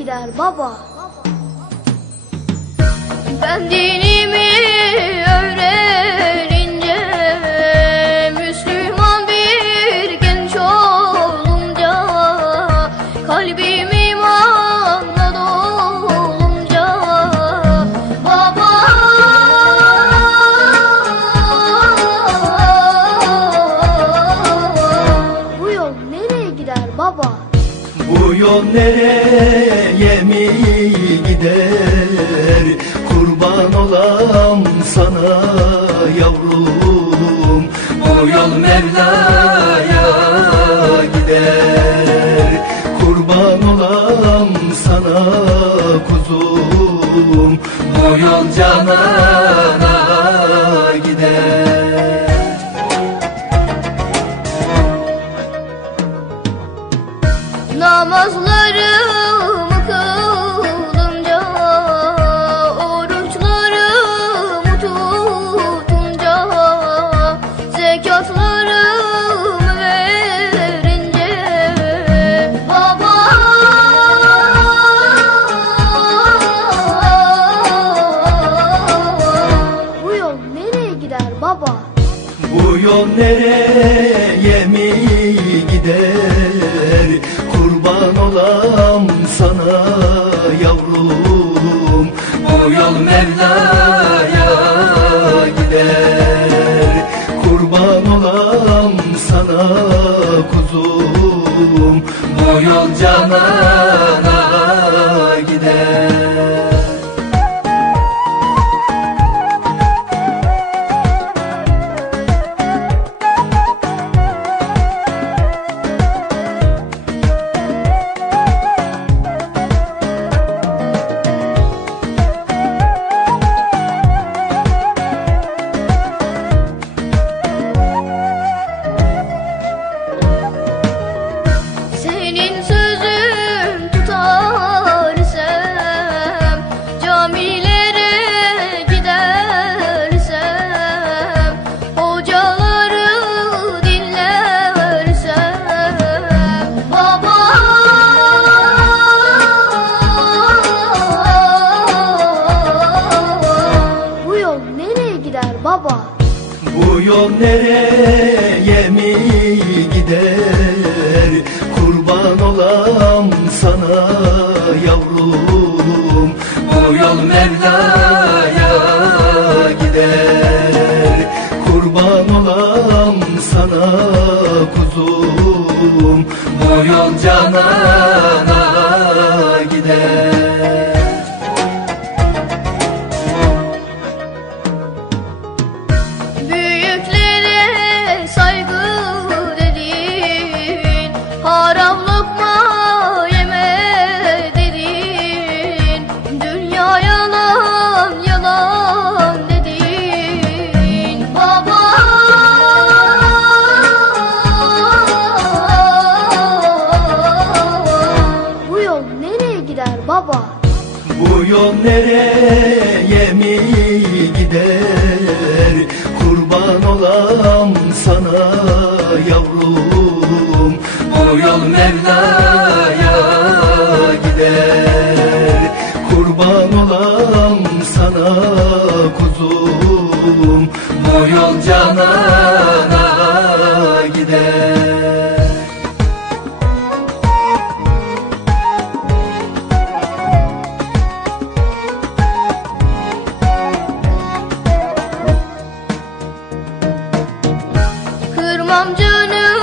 gider baba? Ben dinimi Bu yol nereye mi gider? Kurban olam sana yavrum. Bu yol Mevla'ya gider. Kurban olam sana kuzum. Bu yol canana gider Namazlarımı kılınca Oruçlarımı tutunca Zekatlarımı verince Baba Bu yol nereye gider baba? Bu yol nereye mi sana yavrum Bu yol Mevla'ya gider. Kurban olam sana kuzum Bu yol canana baba? Bu yol nereye mi gider? Kurban olam sana yavrum. Bu yol Mevla'ya gider. Kurban olam sana kuzum. Bu yol canana gider Bu yol nereye mi gider? Kurban olam sana yavrum Bu yol Mevla'ya gider. Kurban olam sana kuzum Bu yol canana Yormam canım.